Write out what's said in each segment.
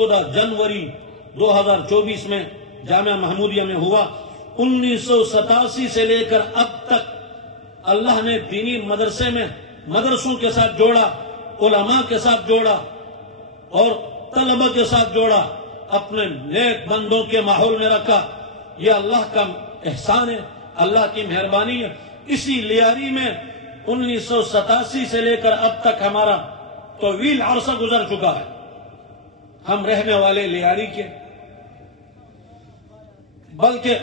14 जनवरी 2024 में जामिया महमूदिया में हुआ। 1987 से लेकर अब तक अल्लाह ने दीनी मदरसे में मदरसों के साथ जोड़ा, उलमा के साथ जोड़ा और तलबा के साथ जोड़ा, अपने नेक बंदों के माहौल में रखा। यह अल्लाह का एहसान है, अल्लाह की मेहरबानी है। इसी लियारी में 1987 से लेकर अब तक हमारा तवील अरसा गुजर चुका है। हम रहने वाले लियारी के, बल्कि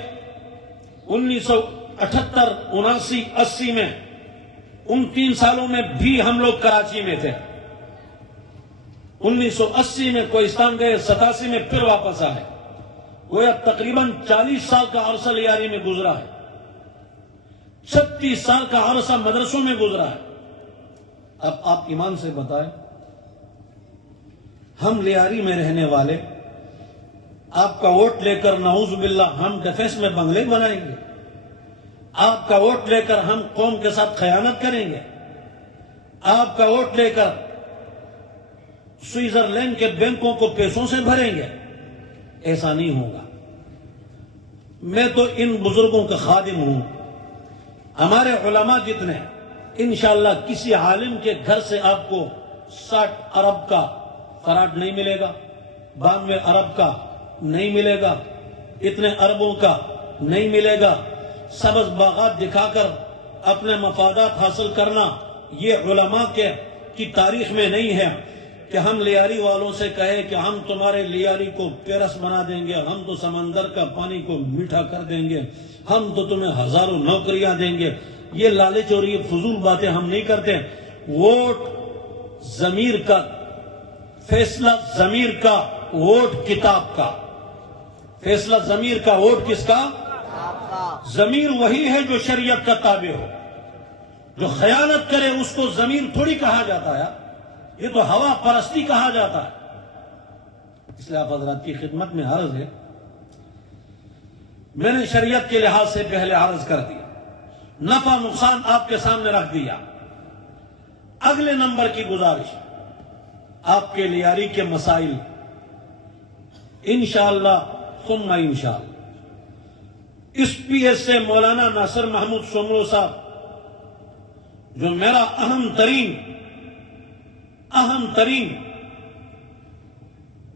1978, 79, 80 में उन 3 सालों में भी हम लोग कराची में थे। 1980 में कोहिस्तान गए, 87 में फिर वापस आए। गोया तकरीबन 40 साल का अरसा लियारी में गुजरा है। 36 साल का अरसा मदरसों में गुजरा है। अब आप ईमान से बताएं, हम लियारी में रहने वाले आपका वोट लेकर नऊज़ बिल्लाह हम डिफेंस में बंगले बनाएंगे? आपका वोट लेकर हम कौम के साथ खयानत करेंगे? आपका वोट लेकर स्विट्जरलैंड के बैंकों को पैसों से भरेंगे? ऐसा नहीं होगा। मैं तो इन बुजुर्गों का खादिम हूं। हमारे उलमा जितने, इंशाअल्लाह किसी आलिम के घर से आपको 60 अरब का फराड नहीं मिलेगा, 92 अरब का नहीं मिलेगा, इतने अरबों का नहीं मिलेगा। सबज बागात दिखाकर अपने मफादात हासिल करना ये उलमा की तारीख में नहीं है कि हम लियारी वालों से कहे कि हम तुम्हारे लियारी को पेरस बना देंगे, हम तो समंदर का पानी को मीठा कर देंगे, हम तो तुम्हें हजारों नौकरियां देंगे। ये लालच और ये फजूल बातें हम नहीं करते। वोट जमीर का फैसला, जमीर का वोट किताब का फैसला, जमीर का वोट किसका? जमीर वही है जो शरीयत का ताबे हो। जो खयानत करे उसको जमीर थोड़ी कहा जाता है, ये तो हवा परस्ती कहा जाता है। इसलिए आप हजरात की खिदमत में अर्ज है, मैंने शरीयत के लिहाज से पहले अर्ज कर दिया, नफा नुकसान आपके सामने रख दिया। अगले नंबर की गुजारिश, आपके लियारी के मसाइल इंशाअल्लाह सुम्मा इंशाअल्लाह इस पीएस से मौलाना नासिर महमूद सोमरो साहब, जो मेरा अहम तरीन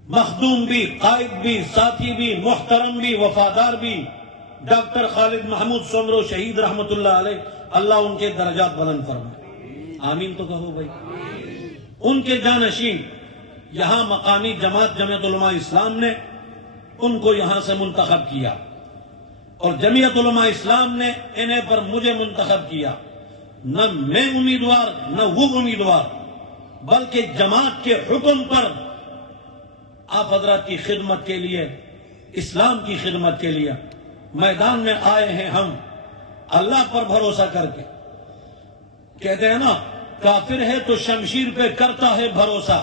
मखदूम भी, कायद भी, साथी भी, मुहतरम भी, वफादार भी, डॉक्टर खालिद महमूद सोमरो शहीद रहमतुल्लाह अलैह, अल्लाह उनके दर्जात बुलंद फरमाए। आमीन तो कहो भाई। उनके जानशीन यहां मकामी जमात जमीयत उलमा इस्लाम ने उनको यहां से मुंतखब किया और जमीयत उलमा इस्लाम ने इन्हें पर मुझे मुंतखब किया। न मैं उम्मीदवार न वो उम्मीदवार, बल्कि जमात के हुक्म पर आप हजरत की खिदमत के लिए, इस्लाम की खिदमत के लिए मैदान में आए हैं। हम अल्लाह पर भरोसा करके, कहते हैं ना, काफिर है तो शमशीर पे करता है भरोसा,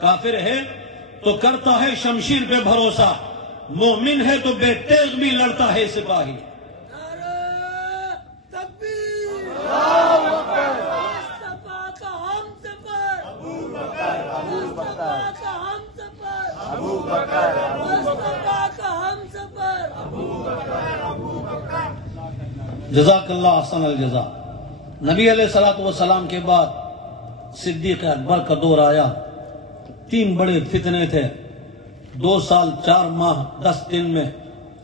काफिर है तो करता है शमशीर पे भरोसा, मोमिन है तो बेतेज भी लड़ता है सिपाही। जज़ाकल्लाह अहसन अल जज़ा। नबी अलैहिस्सलातु वस्सलाम के बाद सिद्दीक़ अकबर का दौर आया। 3 बड़े फितने थे। 2 साल 4 माह 10 दिन में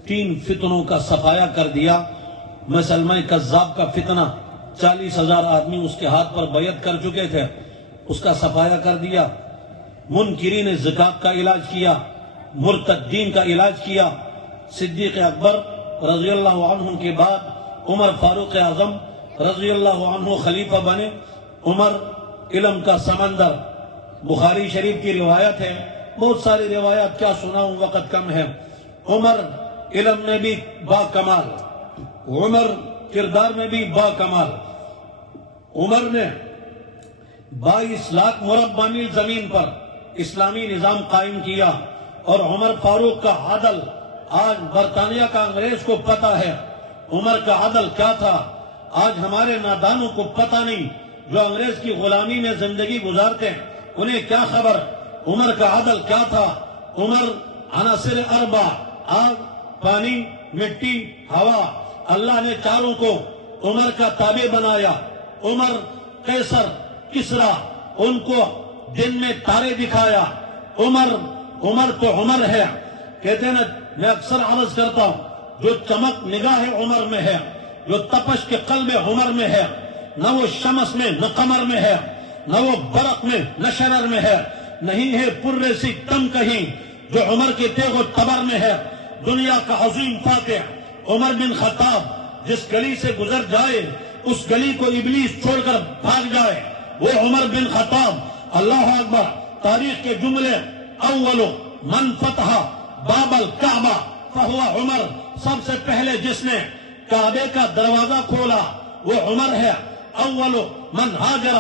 3 फितनों का सफाया कर दिया। मुसलमान कज़्ज़ाब का फितना, 40,000 आदमी उसके हाथ पर बैत कर चुके थे, उसका सफाया कर दिया। मुनकिरीन ज़कात का इलाज किया, मुर्तद्दीन का इलाज किया। सिद्दीक़ अकबर रज़ियल्लाहु अन्हु के बाद उमर फारूक आज़म रज़ियल्लाहु अन्हु खलीफा बने। उमर इल्म का समंदर, बुखारी शरीफ की रिवायत है, बहुत सारी रिवायत क्या सुनाऊं, वक्त कम है। उमर इल्म में भी बाकमाल, उमर किरदार में भी बाकमाल। उमर ने 22 लाख मुरब्बा मील जमीन पर इस्लामी निजाम कायम किया। और उमर फारूक का आदल आज बरतानिया का अंग्रेज को पता है, उमर का आदल क्या था आज हमारे नादानों को पता नहीं। जो अंग्रेज की गुलामी में जिंदगी गुजारते हैं उन्हें क्या खबर عمر کا عدل کیا تھا؟ عمر عناصر اربع، آگ، پانی، مٹی، ہوا، اللہ نے چاروں کو عمر کا تابع بنایا۔ عمر، قیصر، کسرا، ان کو دن میں تارے دکھایا۔ عمر تو عمر ہے، کہتے ہیں نا، میں اکثر عرض کرتا ہوں، جو چمک نگاہ عمر میں ہے، جو تپش کے قلب عمر میں ہے، نہ وہ شمس میں نہ قمر میں ہے، نہ وہ برق میں نہ شرر میں ہے، نہیں ہے پرے سی تم کہیں جو عمر کے تیغ و تبر میں ہے۔ دنیا کا عظیم فاتح عمر بن خطاب جس گلی سے گزر جائے اس گلی کو ابلیس چھوڑ کر بھاگ جائے، وہ عمر بن خطاب۔ اللہ اکبر، تاریخ کے جملے، اول من فتح باب الکعبہ فہو عمر، سب سے پہلے جس نے کعبے کا دروازہ کھولا وہ عمر ہے۔ اول من ہاجر